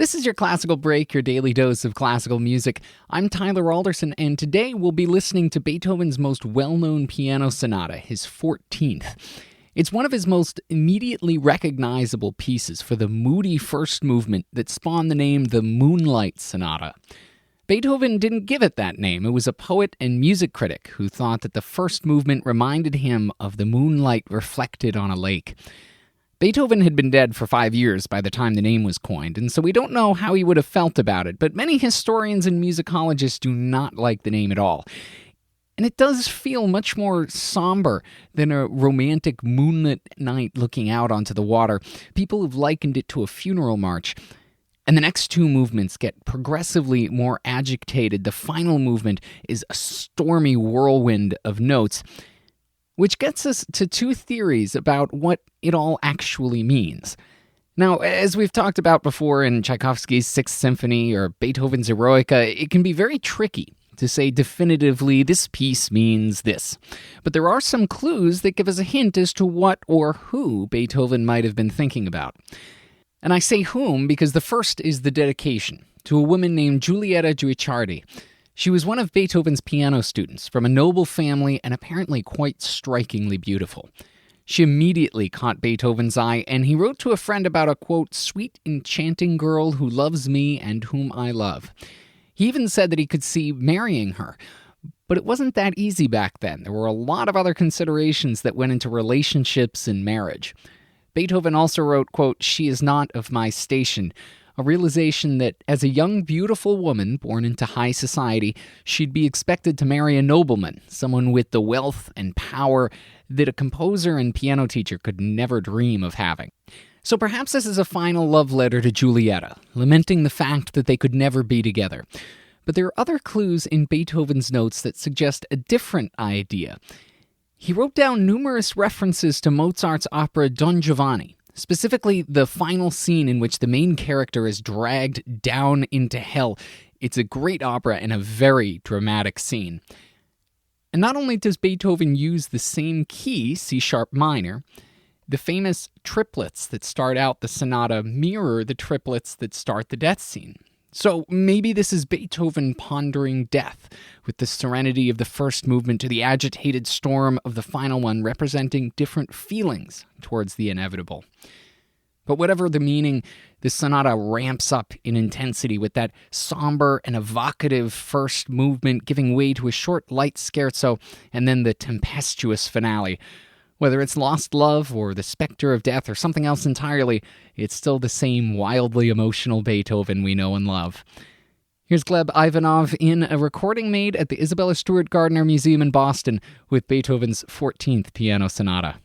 This is your Classical Break, your daily dose of classical music. I'm Tyler Alderson, and today we'll be listening to Beethoven's most well-known piano sonata, his 14th. It's one of his most immediately recognizable pieces for the moody first movement that spawned the name the Moonlight Sonata. Beethoven didn't give it that name. It was a poet and music critic who thought that the first movement reminded him of the moonlight reflected on a lake. Beethoven had been dead for 5 years by the time the name was coined, and so we don't know how he would have felt about it, but many historians and musicologists do not like the name at all. And it does feel much more somber than a romantic moonlit night looking out onto the water. People have likened it to a funeral march. And the next two movements get progressively more agitated. The final movement is a stormy whirlwind of notes, which gets us to two theories about what it all actually means. Now, as we've talked about before in Tchaikovsky's Sixth Symphony or Beethoven's Eroica, it can be very tricky to say definitively this piece means this. But there are some clues that give us a hint as to what or who Beethoven might have been thinking about. And I say whom because the first is the dedication to a woman named Giulietta Guicciardi. She was one of Beethoven's piano students from a noble family and apparently quite strikingly beautiful. She immediately caught Beethoven's eye, and he wrote to a friend about a, quote, sweet, enchanting girl who loves me and whom I love. He even said that he could see marrying her. But it wasn't that easy back then. There were a lot of other considerations that went into relationships and marriage. Beethoven also wrote, quote, she is not of my station, a realization that as a young, beautiful woman born into high society, she'd be expected to marry a nobleman, someone with the wealth and power that a composer and piano teacher could never dream of having. So perhaps this is a final love letter to Giulietta, lamenting the fact that they could never be together. But there are other clues in Beethoven's notes that suggest a different idea. He wrote down numerous references to Mozart's opera Don Giovanni, specifically the final scene in which the main character is dragged down into hell. It's a great opera and a very dramatic scene. And not only does Beethoven use the same key, C-sharp minor, the famous triplets that start out the sonata mirror the triplets that start the death scene. So maybe this is Beethoven pondering death, with the serenity of the first movement to the agitated storm of the final one representing different feelings towards the inevitable. But whatever the meaning, this sonata ramps up in intensity with that somber and evocative first movement giving way to a short light scherzo and then the tempestuous finale. Whether it's lost love or the specter of death or something else entirely, it's still the same wildly emotional Beethoven we know and love. Here's Gleb Ivanov in a recording made at the Isabella Stewart Gardner Museum in Boston with Beethoven's 14th Piano Sonata.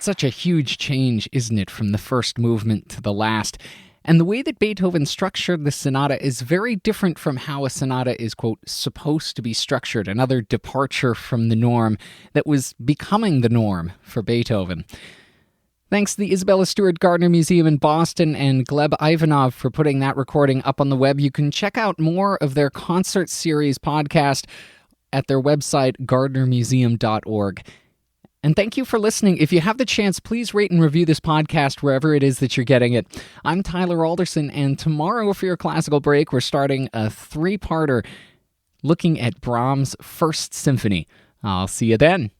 It's such a huge change, isn't it, from the first movement to the last? And the way that Beethoven structured the sonata is very different from how a sonata is, quote, supposed to be structured, another departure from the norm that was becoming the norm for Beethoven. Thanks to the Isabella Stewart Gardner Museum in Boston and Gleb Ivanov for putting that recording up on the web. You can check out more of their concert series podcast at their website, gardnermuseum.org. And thank you for listening. If you have the chance, please rate and review this podcast wherever it is that you're getting it. I'm Tyler Alderson, and tomorrow for your classical break, we're starting a 3-parter looking at Brahms' First Symphony. I'll see you then.